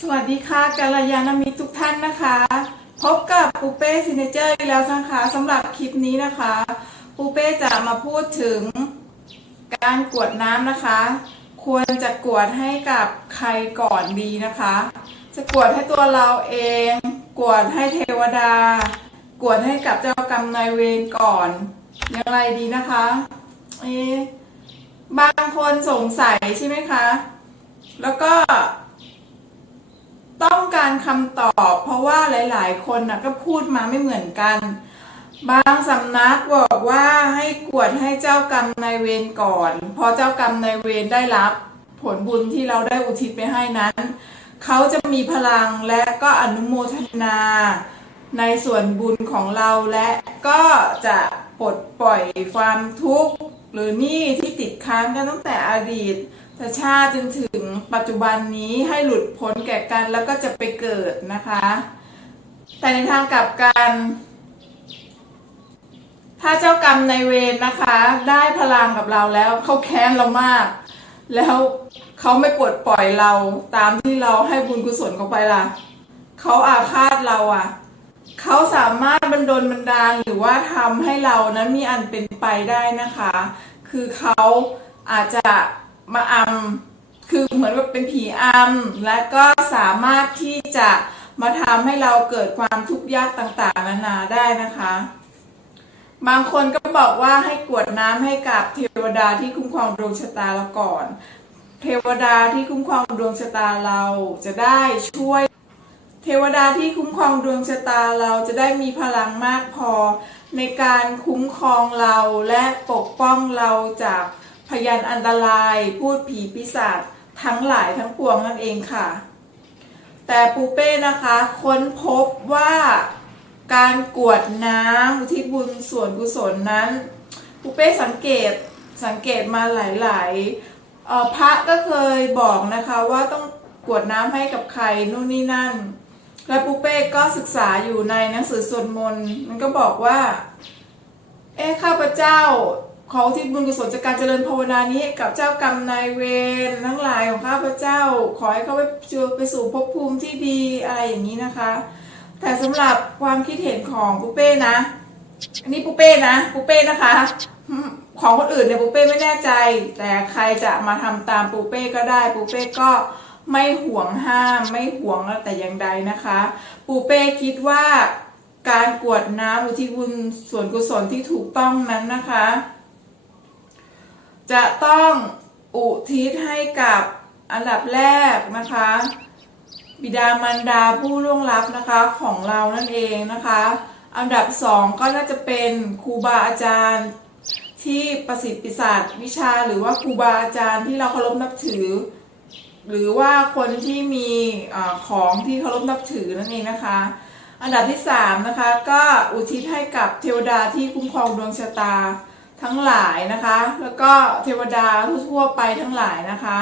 สวัสดีค่ะกัลยาณมิตรทุกท่านนะคะ พบกับปูเป้ซิเนเจอร์อีกแล้วนะคะสำหรับคลิปนี้นะคะปูเป้จะมาพูดถึงการกวดน้ำนะคะ ควรจะกวดให้กับใครก่อนดีนะคะ จะกวดให้ตัวเราเอง กวดให้เทวดา กวดให้กับเจ้ากรรมนายเวรก่อนอย่างไรดีนะคะเอ๊บางคนสงสัยใช่ไหมคะ แล้วก็ ต้องการคำตอบ เพราะว่าหลาย ๆ คนนะก็พูดมาไม่เหมือนกัน บางสำนักบอกว่าให้กวดให้เจ้ากรรมนายเวรก่อน พอเจ้ากรรมนายเวรได้รับ ผลบุญที่เราได้อุทิศไปให้นั้น เขาจะมีพลังและก็อนุโมทนาในส่วนบุญของเราและก็จะปลดปล่อยความทุกข์ หรือหนี้ที่ติดค้างกันตั้งแต่อดีต ชาจนถึงปัจจุบันนี้ให้หลุดพ้นแก่กันแล้วก็จะไปเกิดนะคะ แต่ในทางกลับกัน ถ้าเจ้ากรรมในเวรนะคะ ได้พลังกับเราแล้วเขาแค้นเรามาก แล้วเขาไม่ปลดปล่อยเราตามที่เราให้บุญกุศลเขาไปล่ะเขาอาฆาตเราอะเขาสามารถบันดลบันดาลหรือว่าทำให้เรานั้นมีอันเป็นไปได้นะคะ คือเขาอาจจะ มาอำคือเหมือนว่าเป็นผีอำและก็สามารถที่จะมาทำให้เราเกิดความทุกข์ยากต่างๆนานาได้นะคะ บางคนก็บอกว่าให้กวดน้ำให้กับเทวดาที่คุ้มครองดวงชะตาเราก่อน เทวดาที่คุ้มครองดวงชะตาเราจะได้ช่วย เทวดาที่คุ้มครองดวงชะตาเราจะได้มีพลังมากพอ ในการคุ้มครองเราและปกป้องเราจาก พยานอันตราย พูดผีปีศาจทั้งหลายทั้งปวงนั่นเองค่ะ แต่ปูเป้นะคะค้นพบว่าการกวดน้ำอุทิศบุญส่วนกุศลนั้นปูเป้สังเกตสังเกตมาหลายๆพระก็เคยบอกนะคะว่าต้องกวดน้ำให้กับใครนู่นนี่นั่น และปูเป้ก็ศึกษาอยู่ในหนังสือสวดมนต์มันก็บอกว่า เอ๊ะข้าพเจ้า ขอที่บุญกุศลจากการเจริญภาวนานี้กับเจ้ากรรมนายเวรทั้งหลายของข้าพเจ้า ขอให้เขาไปเจอไปสู่ภพภูมิที่ดีอะไรอย่างนี้นะคะ แต่สำหรับความคิดเห็นของปูเป้นะ อันนี้ปูเป้นะปูเป้นะคะ ของคนอื่นเนี่ยปูเป้ไม่แน่ใจ แต่ใครจะมาทำตามปูเป้ก็ได้ปูเป้ก็ไม่ห่วงห้ามไม่ห่วงแต่อย่างใดนะคะ ปูเป้คิดว่าการกวดน้ำอุทิศบุญส่วนกุศลที่ถูกต้องนั้นนะคะ จะต้องอุทิศให้กับอันดับแรกนะคะ บิดามารดาผู้ล่วงลับนะคะของเรานั่นเองนะคะ อันดับสองก็น่าจะเป็นครูบาอาจารย์ที่ประสิทธิ์ปิศาจวิชาหรือว่าครูบาอาจารย์ที่เราเคารพนับถือ หรือว่าคนที่มีอของที่เคารพนับถือนั่นเองนะคะ อันดับที่สามนะคะก็อุทิศให้กับเทวดาที่คุ้มครองดวงชะตา ทั้งหลายนะคะ แล้วก็เทวดาทั่วไปทั้งหลายนะคะ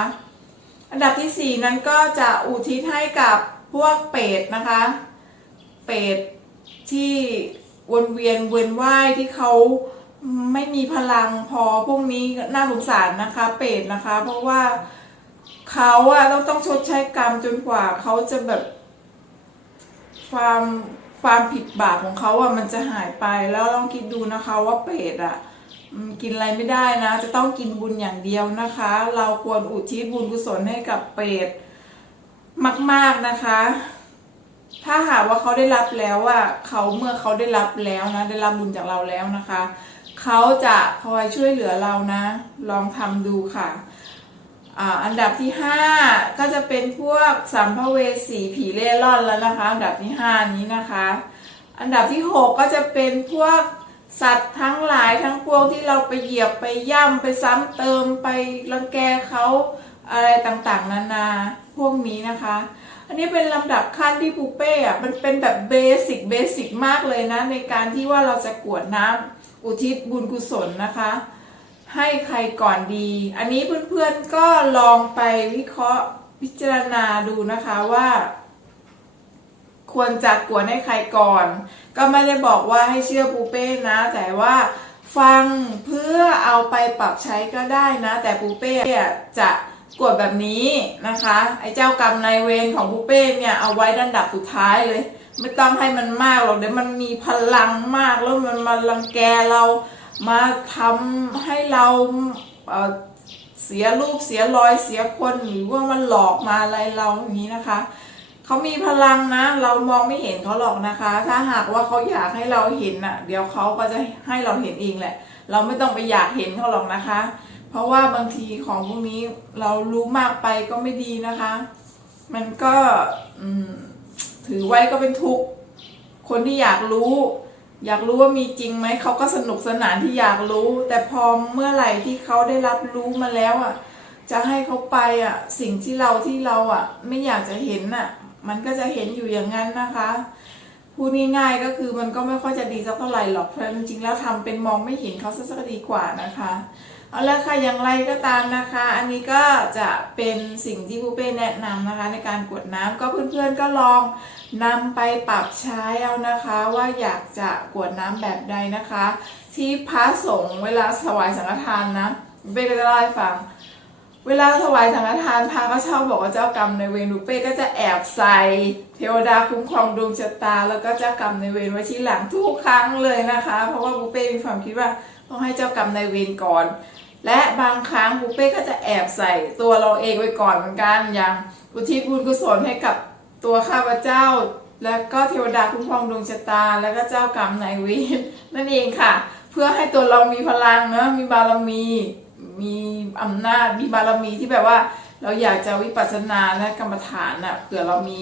อันดับที่สี่นั้นก็จะอุทิศให้กับพวกเปรตนะคะ เปรตที่วนเวียนเวียนว่ายที่เขาไม่มีพลังพอพวกนี้น่าสงสารนะคะ เปรตนะคะ เพราะว่าเขาอะต้องต้องชดใช้กรรมจนกว่าเขาจะแบบ ความความผิดบาปของเขาอะมันจะหายไปแล้วลองคิดดูนะคะว่าเปรตอะ กินอะไรไม่ได้นะ จะต้องกินบุญอย่างเดียวนะคะ เราควรอุทิศบุญกุศลให้กับเปรตมาก ๆนะคะ ถ้าหากว่าเขาได้รับแล้วอะเขาเมื่อเขาได้รับแล้วนะ ได้รับบุญจากเราแล้วนะคะ เขาจะคอยช่วยเหลือเรานะ ลองทำดูค่ะอันดับที่ห้าก็จะเป็นพวกสัมภเวสีผีเล่ร่อนแล้วนะคะ อันดับที่ห้านี้นะคะ อันดับที่หกก็จะเป็นพวก สัตว์ทั้งหลายทั้งปวงที่เราไปเหยียบไปย่ำไปซ้ำเติมไปรังแกเขาอะไรต่างๆ นานาพวกนี้นะคะ อันนี้เป็นลำดับขั้นที่ปูเป้อะมันเป็นแบบเบสิกเบสิกมากเลยนะ ในการที่ว่าเราจะกวดน้ำอุทิศบุญกุศลนะคะ ให้ใครก่อนดี อันนี้เพื่อนๆก็ลองไปวิเคราะห์พิจารณาดูนะคะว่า ควรจะกวนให้ใครก่อน ก็ไม่ได้บอกว่าให้เชื่อปูเป้นะ แต่ว่าฟังเพื่อเอาไปปรับใช้ก็ได้นะ แต่ปูเป้จะกดแบบนี้นะคะ ไอ้เจ้ากรรมนายเวรของปูเป้เนี่ยเอาไว้ดันดับสุดท้ายเลย ไม่ต้องให้มันมากหรอกเดี๋ยวมันมีพลังมากแล้วมันมารังแกเรามาทำให้เราเเสียรูปเสียรอยเสียคนหรือว่ามันหลอกมาอะไรเราอย่างนี้นะคะ เขามีพลังนะ เรามองไม่เห็นเขาหรอกนะคะ ถ้าหากว่าเขาอยากให้เราเห็นน่ะ เดี๋ยวเขาก็จะให้เราเห็นเองแหละ เราไม่ต้องไปอยากเห็นเขาหรอกนะคะ เพราะว่าบางทีของพวกนี้เรารู้มากไปก็ไม่ดีนะคะ มันก็ถือไว้ก็เป็นทุกข์คนที่อยากรู้ อยากรู้ว่ามีจริงไหมเขาก็สนุกสนานที่อยากรู้ แต่พอเมื่อไหร่ที่เขาได้รับรู้มาแล้วอะ จะให้เขาไปอะ สิ่งที่เราที่เราอะ ไม่อยากจะเห็นอะ มันก็จะเห็นอยู่อย่างนั้นนะคะพูดง่ายๆก็คือมันก็ไม่ค่อยจะดีสักเท่าไหร่หรอกเพราะจริงๆแล้วทำเป็นมองไม่เห็นเขาสักดีกว่านะคะ เอาละค่ะอย่างไรก็ตามนะคะ อันนี้ก็จะเป็นสิ่งที่ผู้เป้แนะนำนะคะ ในการกวดน้ำก็เพื่อนๆก็ลองนำไปปรับใช้เอานะคะ ว่าอยากจะกวดน้ำแบบใดนะคะ ที่พระสงฆ์เวลาถวายสังฆทานนะเป้ก็จะเล่าให้ฟัง เวลาถวายสังฆทานพระก็ชอบบอกว่าเจ้ากรรมในเวรบุเป้ก็จะแอบใส่ เทวดาคุ้มครองดวงชะตา แล้วก็เจ้ากรรมในเวรไว้ที่หลังทุกครั้งเลยนะคะ เพราะว่าบุเป้มีความคิดว่าต้องให้เจ้ากรรมในเวรก่อน และบางครั้งบุเป้ก็จะแอบใส่ตัวเราเองไว้ก่อนเหมือนกันอย่างอุทิศบุญกุศลให้กับตัวข้าพเจ้า แล้วก็เทวดาคุ้มครองดวงชะตา แล้วก็เจ้ากรรมนายเวรนั่นเองค่ะ เพื่อให้ตัวเรามีพลังเนอะมีบารมี มีอำนาจมีบารมีที่แบบว่า เราอยากจะวิปัสสนาและกรรมฐานน่ะเผื่อเรามี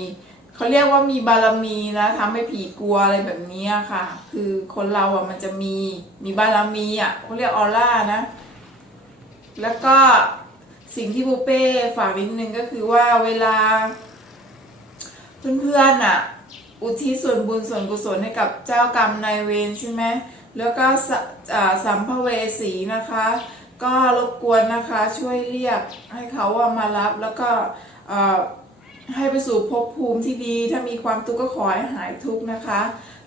เขาเรียกว่ามีบารมีนะทำให้ผีกลัวอะไรแบบนี้ค่ะ คือคนเราอะมันจะมีมีบารมีอะเขาเรียกออร่านะ แล้วก็สิ่งที่บูเป้ฝากนิดนึงก็คือว่าเวลา เพื่อนๆอะ อุทิศส่วนบุญส่วนกุศลให้กับเจ้ากรรมนายเวรใช่ไหมแล้วก็สัมภเวสีนะคะ ก็รบกวนนะคะช่วยเรียกให้เขาว่ามารับแล้วก็ให้ไปสู่ภพภูมิที่ดี ถ้ามีความทุกข์ก็ขอให้หายทุกข์นะคะ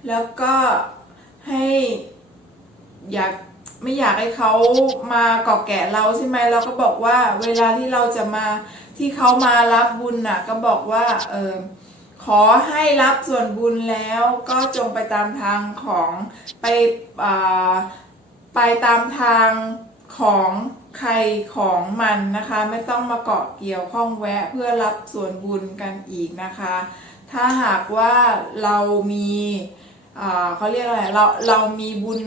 แล้วก็ให้อยากไม่อยากให้เขามาเกาะแกะเราใช่ไหมเราก็บอกว่าเวลาที่เราจะมาที่เขามารับบุญน่ะ ก็บอกว่าเออขอให้รับส่วนบุญแล้วก็จงไปตามทางของไปไปตามทาง ของใครของมันนะคะ ไม่ต้องมาเกาะเกี่ยวข้องแวะเพื่อรับส่วนบุญกันอีกนะคะ ถ้าหากว่าเรามีเขาเรียกอะไรเราเรามีบุญ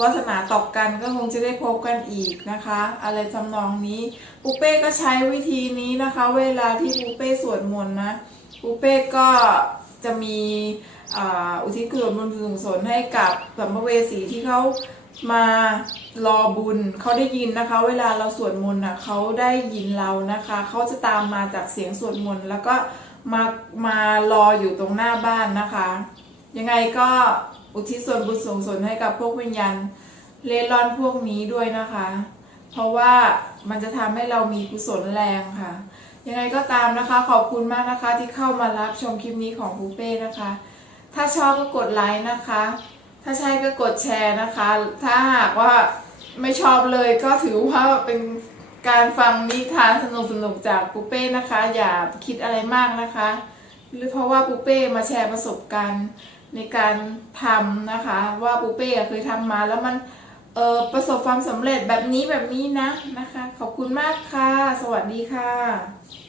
วาสนาตอบกันก็คงจะได้พบกันอีกนะคะ อะไรทำนองนี้ปุเป้ก็ใช้วิธีนี้นะคะ เวลาที่ปุเป้สวดมนต์นะปูเป้ก็จะมีอ,อุทิศกุศลบุญกุศลให้กับสัมภเวสีที่เขา มารอบุญเขาได้ยินนะคะ เวลาเราสวดมนต์น่ะเขาได้ยินเรานะคะเขาจะตามมาจากเสียงสวดมนต์แล้วก็มามารออยู่ตรงหน้าบ้านนะคะ ยังไงก็อุทิศส่วนบุญส่วนกุศลให้กับพวกวิญญาณเล่ร่อนพวกนี้ด้วยนะคะ เพราะว่ามันจะทำให้เรามีกุศลแรงค่ะ ยังไงก็ตามนะคะ ขอบคุณมากนะคะที่เข้ามารับชมคลิปนี้ของปูเป้นะคะ ถ้าชอบก็กดไลค์นะคะ ถ้าใช่ก็กดแชร์นะคะ ถ้าหากว่าไม่ชอบเลยก็ถือว่าเป็นการฟังนิทานสนุกๆจากปูเป้นะคะ อย่าคิดอะไรมากนะคะ หรือเพราะว่าปูเป้มาแชร์ประสบการณ์ในการทำนะคะ ว่าปูเป้เคยทำมาแล้วมันเออประสบความสำเร็จแบบนี้แบบนี้นะนะคะ ขอบคุณมากค่ะ สวัสดีค่ะ